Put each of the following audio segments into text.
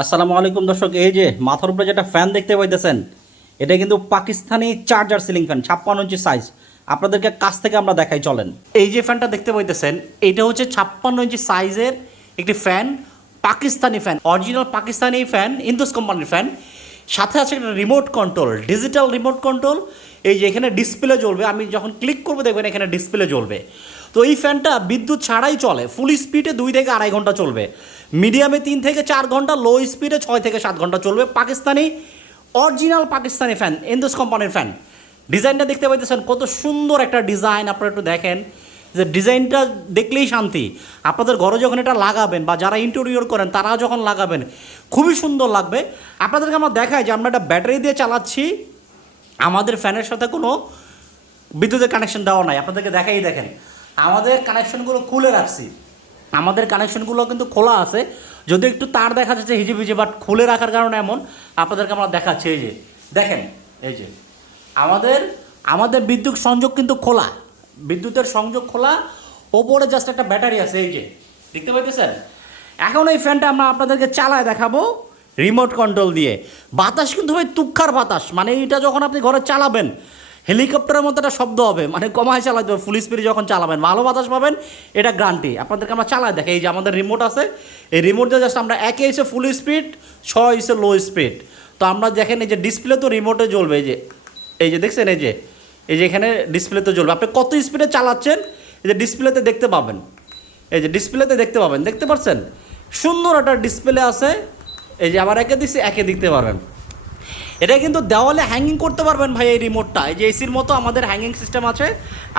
আসসালামু আলাইকুম দর্শক, এই যে মাথার উপরে যেটা ফ্যান দেখতে পাইতেছেন, এটা কিন্তু পাকিস্তানি চার্জার সিলিং ফ্যান, 56 ইঞ্চি সাইজ। আপনাদেরকে কাছ থেকে আমরা দেখাই, চলেন। এই যে ফ্যানটা দেখতে পাইতেছেন, এটা হচ্ছে 56 ইঞ্চি সাইজের একটি fan, Pakistani fan, original Pakistani fan, Indus কোম্পানির ফ্যান। সাথে আছে একটা remote control, digital remote control. এই যে এখানে ডিসপ্লে জ্বলবে, আমি যখন ক্লিক করবো দেখবেন এখানে ডিসপ্লে জ্বলবে। তো এই ফ্যানটা বিদ্যুৎ ছাড়াই চলে, ফুল স্পিডে 2 থেকে 2.5 ঘন্টা চলবে, মিডিয়ামে 3 থেকে 4 ঘন্টা, লো স্পিডে 6 থেকে 7 ঘন্টা চলবে। Pakistani original Pakistani fan, Indus কোম্পানির ফ্যান। ডিজাইনটা দেখতে পাইতেছেন, কত সুন্দর একটা ডিজাইন। আপনারা একটু দেখেন যে ডিজাইনটা দেখলেই শান্তি। আপনাদের ঘরে যখন এটা লাগাবেন বা যারা ইন্টেরিয়র করেন তারা যখন লাগাবেন খুবই সুন্দর লাগবে। আপনাদেরকে আমরা দেখাই যে আমরা একটা ব্যাটারি দিয়ে চালাচ্ছি, আমাদের ফ্যানের সাথে কোনো বিদ্যুতের কানেকশন দেওয়া নাই। আপনাদেরকে দেখাই, দেখেন আমাদের কানেকশনগুলো খুলে রাখছি, আমাদের কানেকশনগুলো কিন্তু খোলা আছে, যদি একটু তার দেখা যাচ্ছে হিজিবিজি, বাট খুলে রাখার কারণে এমন। আপনাদেরকে আমরা দেখাচ্ছি, এই যে দেখেন, এই যে আমাদের আমাদের বিদ্যুৎ সংযোগ কিন্তু খোলা, বিদ্যুতের সংযোগ খোলা, ওপরে জাস্ট একটা ব্যাটারি আছে, এই যে দেখতে পাইতেছেন। এখন এই ফ্যানটা আমরা আপনাদেরকে চালায় দেখাবো রিমোট কন্ট্রোল দিয়ে। বাতাস কিন্তু ভাই তুক্ষার বাতাস, মানে এটা যখন আপনি ঘরে চালাবেন হেলিকপ্টারের মতো একটা শব্দ হবে, মানে কমায় চালাতে হবে। ফুল স্পিডে যখন চালাবেন ভালো বাতাস পাবেন, এটা গ্যারান্টি। আপনাদেরকে আমরা চালায় দেখে, এই যে আমাদের রিমোট আছে, এই রিমোট দিয়ে জাস্ট আমরা 1 এসে ফুল স্পিড, 6 এসে লো স্পিড। তো আমরা দেখেন এই যে ডিসপ্লে তো রিমোটে জ্বলবে, এই যে দেখছেন, এই যে এখানে ডিসপ্লেতে জ্বলবে। আপনি কত স্পিডে চালাচ্ছেন এই যে ডিসপ্লেতে দেখতে পাবেন, এই যে ডিসপ্লেতে দেখতে পাবেন, দেখতে পাচ্ছেন সুন্দর একটা ডিসপ্লে আছে। এই যে আবার একে দিচ্ছি, একে দেখতে পারবেন। এটা কিন্তু দেওয়ালে হ্যাঙ্গিং করতে পারবেন ভাই, এই রিমোটটা। এই যে এসির মতো আমাদের হ্যাঙ্গিং সিস্টেম আছে,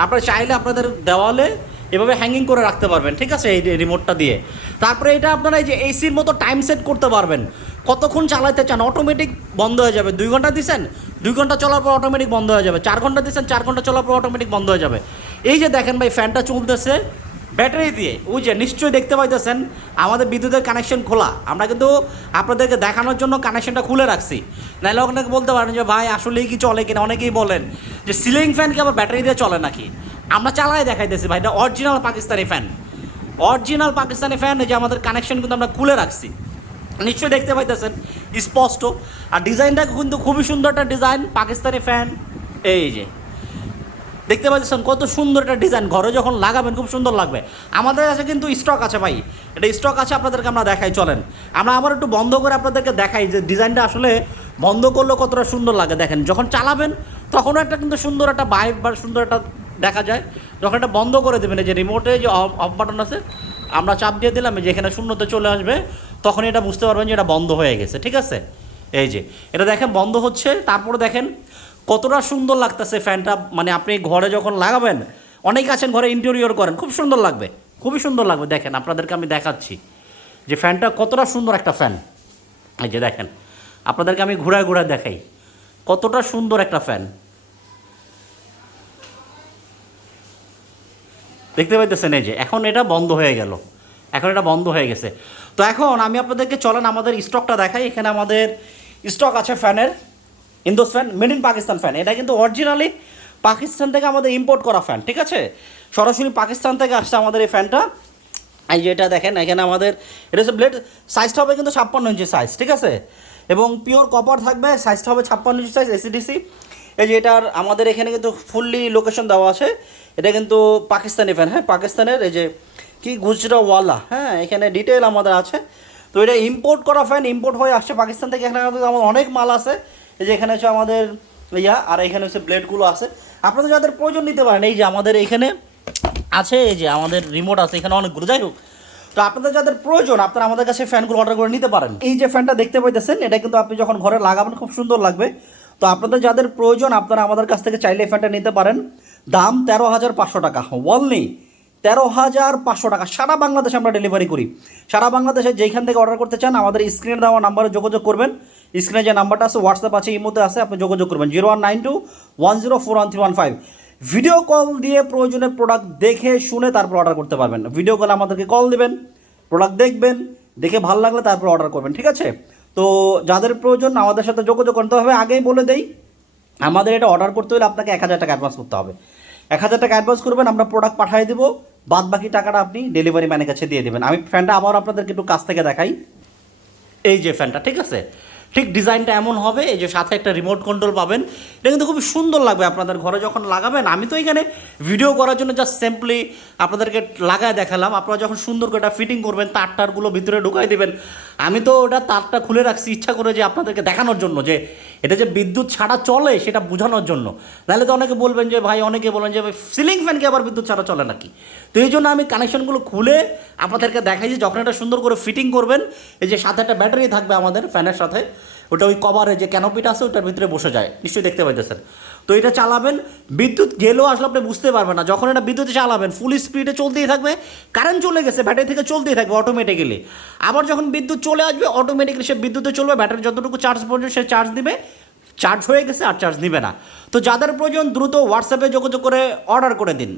আপনারা চাইলে আপনাদের দেওয়ালে এভাবে হ্যাঙ্গিং করে রাখতে পারবেন, ঠিক আছে, এই রিমোটটা দিয়ে। তারপরে এটা আপনারা এই যে এসির মতো টাইম সেট করতে পারবেন, কতক্ষণ চালাতে চান, অটোমেটিক বন্ধ হয়ে যাবে। 2 ঘন্টা দিচ্ছেন, 2 ঘন্টা চলার পর অটোমেটিক বন্ধ হয়ে যাবে। 4 ঘন্টা দিচ্ছেন, 4 ঘন্টা চলার পর অটোমেটিক বন্ধ হয়ে যাবে। এই যে দেখেন ভাই, ফ্যানটা চলতেছে ব্যাটারি দিয়ে, ওই যে নিশ্চয়ই দেখতে পাইতেছেন আমাদের বিদ্যুতের কানেকশন খোলা। আমরা কিন্তু আপনাদেরকে দেখানোর জন্য কানেকশনটা খুলে রাখছি, নাহলে অনেকে বলতে পারেন যে ভাই আসলেই কি চলে কিনা। অনেকেই বলেন যে সিলিং ফ্যান কি আবার ব্যাটারি দিয়ে চলে নাকি। আমরা চালাই দেখাইতেছি ভাই, এটা original Pakistani fan, original Pakistani fan. এই যে আমাদের কানেকশন কিন্তু আমরা খুলে রাখছি, নিশ্চয়ই দেখতে পাইতেছেন স্পষ্ট। আর ডিজাইনটা কিন্তু খুবই সুন্দর একটা ডিজাইন, পাকিস্তানি ফ্যান। এই যে দেখতে পাচ্ছেন কত সুন্দর একটা ডিজাইন, ঘরে যখন লাগাবেন খুব সুন্দর লাগবে। আমাদের কাছে কিন্তু স্টক আছে ভাই, এটা স্টক আছে, আপনাদেরকে আমরা দেখাই, চলেন। আমরা আবার একটু বন্ধ করে আপনাদেরকে দেখাই যে ডিজাইনটা আসলে বন্ধ করলে কতটা সুন্দর লাগে। দেখেন যখন চালাবেন তখনও একটা কিন্তু সুন্দর একটা ভাইব বা সুন্দর একটা দেখা যায়। যখন এটা বন্ধ করে দেবেন, এই যে রিমোটে যে অফ বাটন আছে, আমরা চাপ দিয়ে দিলাম, যে এখানে শূন্যতে চলে আসবে, তখন এটা বুঝতে পারবেন যে এটা বন্ধ হয়ে গেছে, ঠিক আছে। এই যে এটা দেখেন বন্ধ হচ্ছে, তারপরে দেখেন কতটা সুন্দর লাগতেছে ফ্যানটা। মানে আপনি ঘরে যখন লাগাবেন, অনেকে আছেন ঘরে ইন্টেরিয়র করেন, খুব সুন্দর লাগবে, খুবই সুন্দর লাগবে। দেখেন আপনাদেরকে আমি দেখাচ্ছি যে ফ্যানটা কতটা সুন্দর একটা ফ্যান। এই যে দেখেন, আপনাদেরকে আমি ঘুরায় ঘুরায় দেখাই কতটা সুন্দর একটা ফ্যান, দেখতে পাইতেছেন। এই যে এখন এটা বন্ধ হয়ে গেল, এখন এটা বন্ধ হয়ে গেছে। তো এখন আমি আপনাদেরকে চলেন আমাদের স্টকটা দেখাই। এখানে আমাদের স্টক আছে ফ্যানের, Indus fan, made in Pakistan fan. এটা কিন্তু অরিজিনালি পাকিস্তান থেকে আমাদের ইম্পোর্ট করা ফ্যান, ঠিক আছে, সরাসরি পাকিস্তান থেকে আসছে আমাদের এই ফ্যানটা। এই যে এটা দেখেন, এখানে আমাদের এটা হচ্ছে ব্লেড, সাইজটা হবে কিন্তু 56 ইঞ্চি সাইজ, ঠিক আছে, এবং পিওর কপার থাকবে। সাইজটা হবে 56 ইঞ্চি সাইজ, এসিডিসি। এই যে এটার আমাদের এখানে কিন্তু ফুললি লোকেশন দেওয়া আছে। এটা কিন্তু পাকিস্তানি ফ্যান, হ্যাঁ, পাকিস্তানের এই যে কি গুজরাওয়ালা, হ্যাঁ, এখানে ডিটেল আমাদের আছে। তো এটা ইম্পোর্ট করা ফ্যান, ইম্পোর্ট হয়ে আসছে পাকিস্তান থেকে। এখানে আমাদের অনেক মাল আছে। এই যে এখানে হচ্ছে আমাদের আর এখানে হচ্ছে ব্লেডগুলো আছে, আপনাদের যাদের প্রয়োজন নিতে পারেন। এই যে আমাদের এখানে আছে, এই যে আমাদের রিমোট আছে এখানে অনেকগুলো, যাই হোক। তো আপনাদের যাদের প্রয়োজন আপনারা আমাদের কাছে ফ্যানগুলো অর্ডার করে নিতে পারেন। এই যে ফ্যানটা দেখতে পাইতেছেন, এটা কিন্তু আপনি যখন ঘরে লাগাবেন খুব সুন্দর লাগবে। তো আপনাদের যাদের প্রয়োজন আপনারা আমাদের কাছ থেকে চাইলে এই ফ্যানটা নিতে পারেন। দাম 13,500 টাকা, ওনলি 13,500 টাকা। সারা বাংলাদেশে আমরা ডেলিভারি করি। সারা বাংলাদেশে যেইখান থেকে অর্ডার করতে চান আমাদের স্ক্রিনে দেওয়া নাম্বারে যোগাযোগ করবেন। স্ক্রিনে যে নাম্বারটা আছে, হোয়াটসঅ্যাপ আছে, ইমোতে আছে, আপনি যোগাযোগ করবেন 019210411315। ভিডিও কল দিয়ে প্রয়োজনের প্রোডাক্ট দেখে শুনে তারপর অর্ডার করতে পারবেন। ভিডিও কলে আমাদেরকে কল দেবেন, প্রোডাক্ট দেখবেন, দেখে ভালো লাগলে তারপর অর্ডার করবেন, ঠিক আছে। তো যাদের প্রয়োজন আমাদের সাথে যোগাযোগ করতে হবে। আগেই বলে দেই, আমাদের এটা অর্ডার করতে হলে আপনাকে 1,000 টাকা অ্যাডভান্স করতে হবে। 1,000 টাকা অ্যাডভান্স করবেন, আমরা প্রোডাক্ট পাঠিয়ে দেবো, বাদ বাকি টাকাটা আপনি ডেলিভারি ম্যানের কাছে দিয়ে দেবেন। আমি ফ্যানটা আবার আপনাদেরকে একটু কাছ থেকে দেখাই। এই যে ফ্যানটা, ঠিক আছে, ঠিক ডিজাইনটা এমন হবে, এই যে সাথে একটা রিমোট কন্ট্রোল পাবেন। এটা কিন্তু খুবই সুন্দর লাগবে আপনাদের ঘরে যখন লাগাবেন। আমি তো এখানে ভিডিও করার জন্য জাস্ট সিম্পলি আপনাদেরকে লাগায় দেখালাম। আপনারা যখন সুন্দর করে এটা ফিটিং করবেন, তারগুলো ভিতরে ঢুকাই দেবেন। আমি তো ওটা তারটা খুলে রাখছি ইচ্ছা করে যে আপনাদেরকে দেখানোর জন্য যে এটা যে বিদ্যুৎ ছাড়া চলে সেটা বোঝানোর জন্য। নাহলে তো অনেকে বলবেন যে ভাই, অনেকে বলেন যে ভাই সিলিং ফ্যানকে আবার বিদ্যুৎ ছাড়া চলে নাকি। তো এই জন্য আমি কানেকশনগুলো খুলে আপনাদেরকে দেখাই যে যখন এটা সুন্দর করে ফিটিং করবেন, এই যে সাথে একটা ব্যাটারি থাকবে আমাদের ফ্যানের সাথে, ওটা ওই কভারে যে ক্যানোপিটা আছে ওটার ভিতরে বসে যায়, নিশ্চয়ই দেখতে পাইতেছেন। তো এটা চালাবেন, বিদ্যুৎ গেলেও আসলে আপনি বুঝতে পারবেন না। যখন এটা বিদ্যুতে চালাবেন ফুল স্পিডে চলতেই থাকবে, কারেন্ট চলে গেছে ব্যাটারি থেকে চলতেই থাকবে অটোমেটিক্যালি। আবার যখন বিদ্যুৎ চলে আসবে অটোমেটিক্যালি সে বিদ্যুতে চলবে, ব্যাটারি যতটুকু চার্জ পড়বে সে চার্জ দিবে, চার্জ হয়ে গেছে আর চার্জ নিবে না। তো যাদের প্রয়োজন দ্রুত হোয়াটসঅ্যাপে যোগাযোগ করে অর্ডার করে দিন।